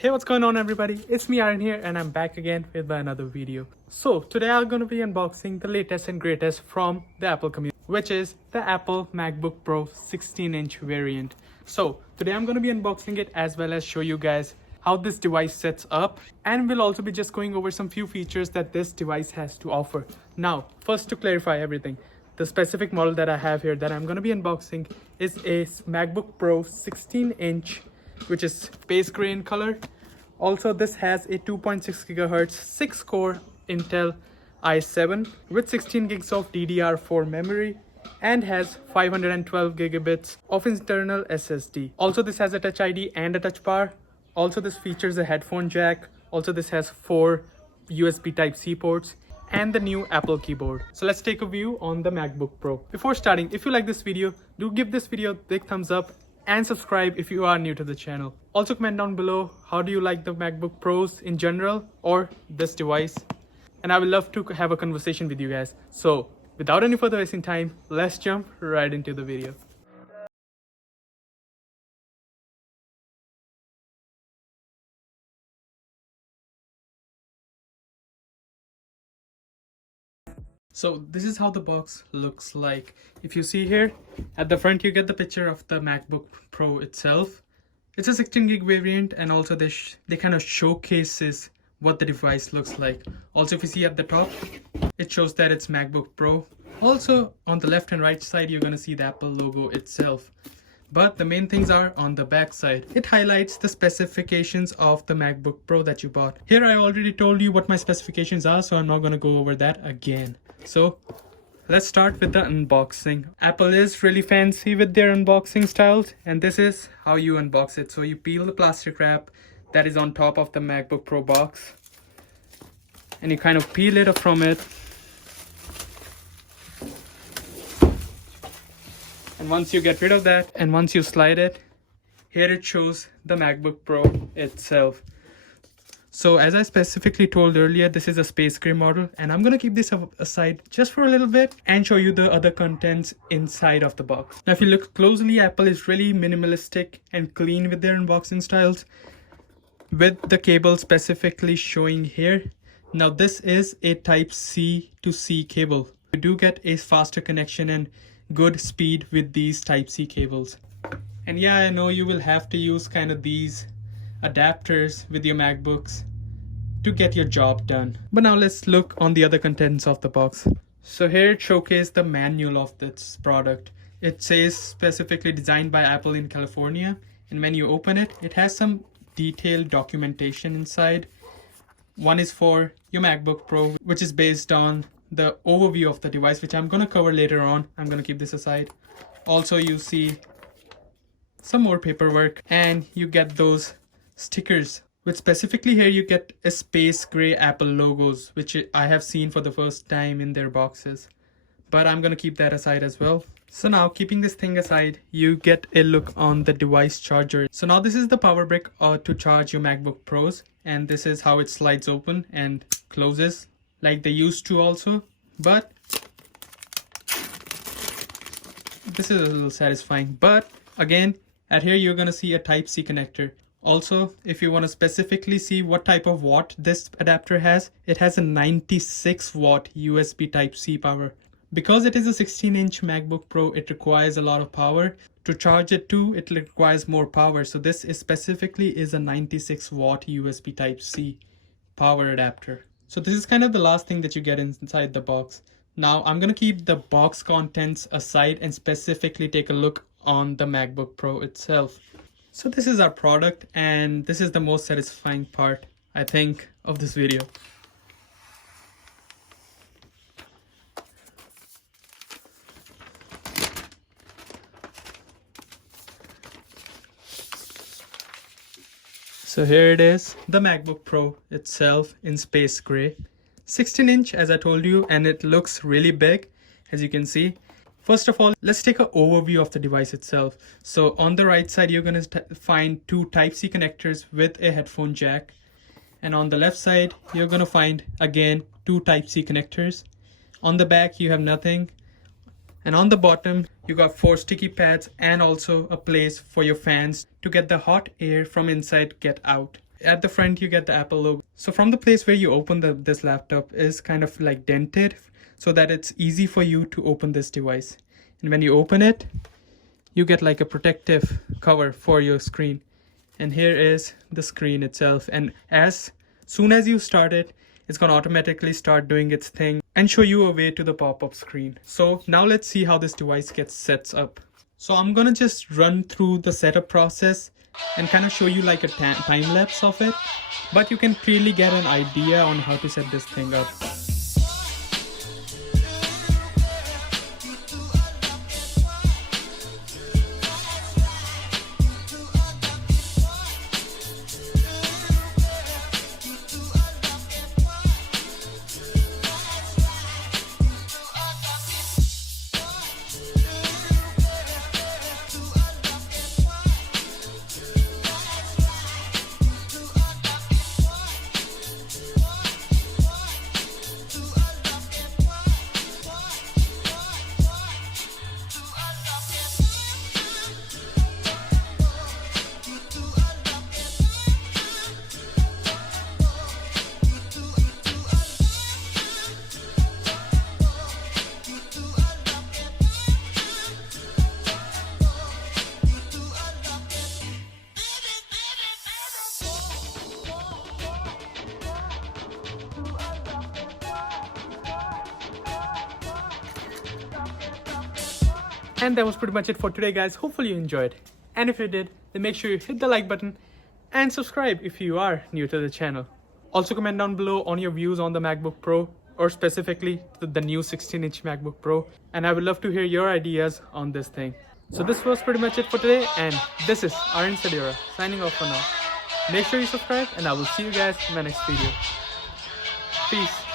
Hey, what's going on everybody? It's me Aryan here and I'm back again with another video. So today I'm going to be unboxing the latest and greatest from the Apple community, which is the Apple MacBook Pro 16-inch variant. So today I'm going to be unboxing it as well as show you guys how this device sets up, and we'll also be just going over some few features that this device has to offer. Now, first to clarify everything, the specific model that I have here that I'm going to be unboxing is a MacBook Pro 16-inch, which is space gray in color. Also, this has a 2.6 GHz 6-core Intel i7 with 16 gigs of DDR4 memory and has 512 gigabits of internal SSD. Also, this has a Touch ID and a touch bar. Also, this features a headphone jack. Also, this has 4 USB Type-C ports and the new Apple keyboard. So let's take a view on the MacBook Pro. Before starting, if you like this video, do give this video a big thumbs up and subscribe if you are new to the channel. Also comment down below, how do you like the MacBook Pros in general or this device? And I would love to have a conversation with you guys. So without any further wasting time, let's jump right into the video. So this is how the box looks like. If you see here at the front, you get the picture of the MacBook Pro itself. It's a 16 gig variant, and also they kind of showcases what the device looks like. Also, if you see at the top, it shows that it's MacBook Pro. Also on the left and right side, you're going to see the Apple logo itself. But the main things are on the back side. It highlights the specifications of the MacBook Pro that you bought. Here I already told you what my specifications are, so I'm not going to go over that again. So let's start with the unboxing. Apple is really fancy with their unboxing styles, and this is how you unbox it. So you peel the plastic wrap that is on top of the MacBook Pro box, and you kind of peel it from it. And once you get rid of that, and once you slide it, here it shows the MacBook Pro itself. So as I specifically told earlier, this is a space gray model, and I'm going to keep this aside just for a little bit and show you the other contents inside of the box. Now if you look closely, Apple is really minimalistic and clean with their unboxing styles, with the cable specifically showing here. Now this is a Type-C to C cable. You do get a faster connection and good speed with these Type-C cables. And yeah, I know you will have to use kind of these adapters with your MacBooks to get your job done. But now let's look on the other contents of the box. So here it showcases the manual of this product. It says specifically designed by Apple in California, and when you open it, it has some detailed documentation inside. One is for your MacBook Pro, which is based on the overview of the device, which I'm going to cover later on. I'm going to keep this aside. Also, you see some more paperwork, and you get those stickers, which specifically here you get a space gray Apple logos, which I have seen for the first time in their boxes, but I'm going to keep that aside as well. So now, keeping this thing aside, you get a look on the device charger. So now this is the power brick to charge your MacBook Pros, and this is how it slides open and closes like they used to also. But this is a little satisfying. But again, at here you're going to see a Type-C connector. Also, if you want to specifically see what type of watt this adapter has, it has a 96 watt USB Type-C power. Because it is a 16-inch MacBook Pro, it requires a lot of power. To charge it too, it requires more power. So this is specifically is a 96 watt USB Type-C power adapter. So this is kind of the last thing that you get inside the box. Now I'm going to keep the box contents aside and specifically take a look on the MacBook Pro itself. So this is our product, and this is the most satisfying part, I think, of this video. So here it is, the MacBook Pro itself in space gray. 16-inch as I told you, and it looks really big as you can see. First of all, let's take an overview of the device itself. So on the right side, you're going to find two Type-C connectors with a headphone jack. And on the left side, you're going to find again two Type-C connectors. On the back, you have nothing. And on the bottom, you got 4 sticky pads and also a place for your fans to get the hot air from inside get out. At the front, you get the Apple logo. So from the place where you open this laptop is kind of like dented so that it's easy for you to open this device. And when you open it, you get like a protective cover for your screen. And here is the screen itself. And as soon as you start it, it's going to automatically start doing its thing and show you a way to the pop-up screen. So now let's see how this device gets set up. So I'm going to just run through the setup process and kind of show you like a time lapse of it. But you can clearly get an idea on how to set this thing up. And that was pretty much it for today, guys. Hopefully you enjoyed. And if you did, then make sure you hit the like button and subscribe if you are new to the channel. Also comment down below on your views on the MacBook Pro, or specifically the new 16-inch MacBook Pro. And I would love to hear your ideas on this thing. So this was pretty much it for today. And this is Aryan Sadyora signing off for now. Make sure you subscribe and I will see you guys in my next video. Peace.